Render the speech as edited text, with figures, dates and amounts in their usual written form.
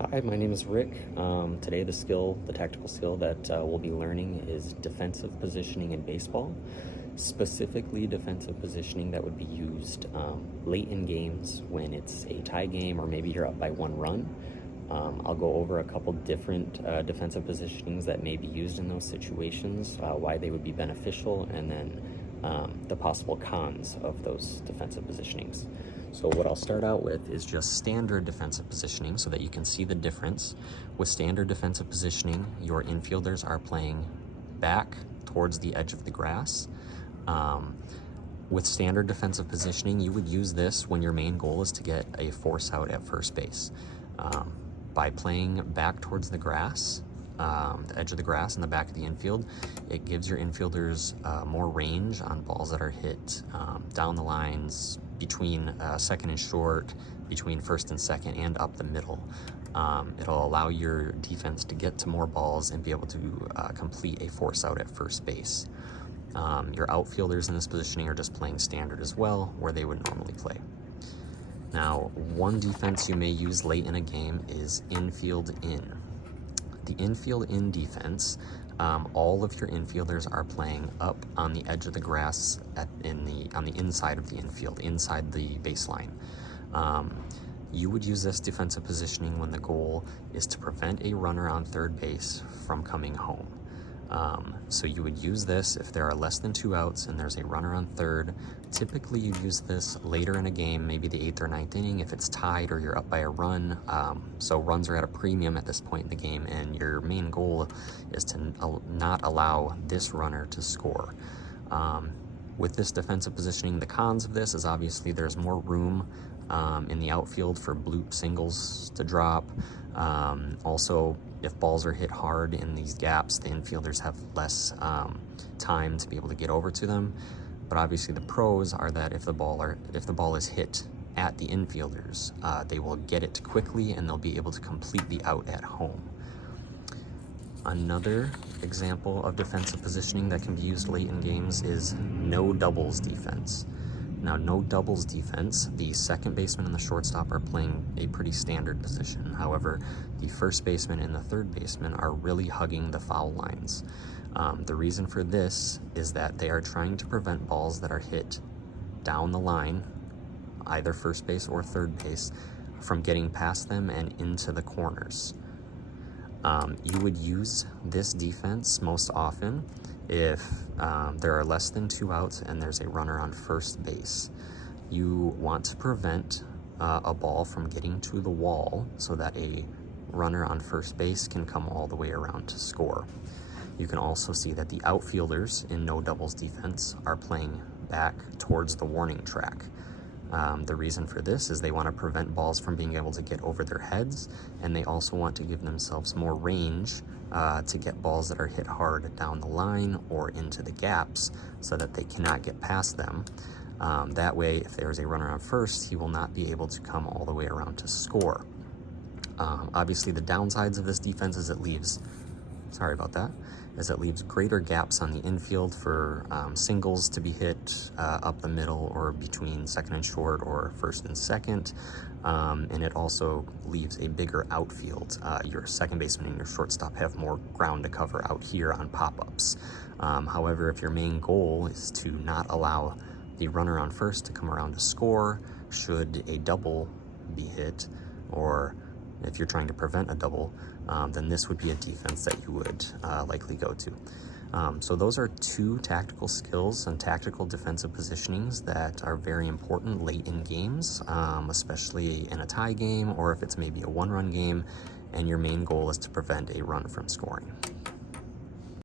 Hi, my name is Rick. Today the tactical skill that we'll be learning is defensive positioning in baseball, specifically defensive positioning that would be used late in games when it's a tie game or maybe you're up by 1 run. I'll go over a couple different defensive positionings that may be used in those situations, why they would be beneficial, and then the possible cons of those defensive positionings. So what I'll start out with is just standard defensive positioning so that you can see the difference. With standard defensive positioning, your infielders are playing back towards the edge of the grass. With standard defensive positioning, you would use this when your main goal is to get a force out at first base. By playing back towards the grass, the edge of the grass in the back of the infield, it gives your infielders more range on balls that are hit down the lines, between second and short, between first and second, and up the middle. It'll allow your defense to get to more balls and be able to complete a force out at first base. Your outfielders in this positioning are just playing standard as well, where they would normally play. Now, one defense you may use late in a game is infield in. The infield in defense, all of your infielders are playing up on the edge of the grass on the inside of the infield, inside the baseline. You would use this defensive positioning when the goal is to prevent a runner on third base from coming home. So you would use this if there are less than 2 outs and there's a runner on third. Typically you use this later in a game, maybe the 8th or 9th inning if it's tied or you're up by a run. So runs are at a premium at this point in the game, and your main goal is to not allow this runner to score. With this defensive positioning, the cons of this is obviously there's more room in the outfield for bloop singles to drop. Also, if balls are hit hard in these gaps, the infielders have less time to be able to get over to them. But obviously the pros are that if the ball is hit at the infielders, they will get it quickly and they'll be able to complete the out at home. Another example of defensive positioning that can be used late in games is no doubles defense. Now, no doubles defense, the second baseman and the shortstop are playing a pretty standard position. However, the first baseman and the third baseman are really hugging the foul lines. The reason for this is that they are trying to prevent balls that are hit down the line, either first base or third base, from getting past them and into the corners. You would use this defense most often if there are less than 2 outs and there's a runner on first base. You want to prevent a ball from getting to the wall so that a runner on first base can come all the way around to score. You can also see that the outfielders in no doubles defense are playing back towards the warning track. The reason for this is they want to prevent balls from being able to get over their heads, and they also want to give themselves more range to get balls that are hit hard down the line or into the gaps so that they cannot get past them. That way, if there's a runner on first, he will not be able to come all the way around to score. Obviously, the downsides of this defense is it leaves greater gaps on the infield for singles to be hit up the middle or between second and short or first and second. And it also leaves a bigger outfield. Your second baseman and your shortstop have more ground to cover out here on pop-ups. However, if your main goal is to not allow the runner on first to come around to score should a double be hit, or if you're trying to prevent a double, then this would be a defense that you would likely go to. So those are 2 tactical skills and tactical defensive positionings that are very important late in games, especially in a tie game or if it's maybe a 1-run game and your main goal is to prevent a run from scoring.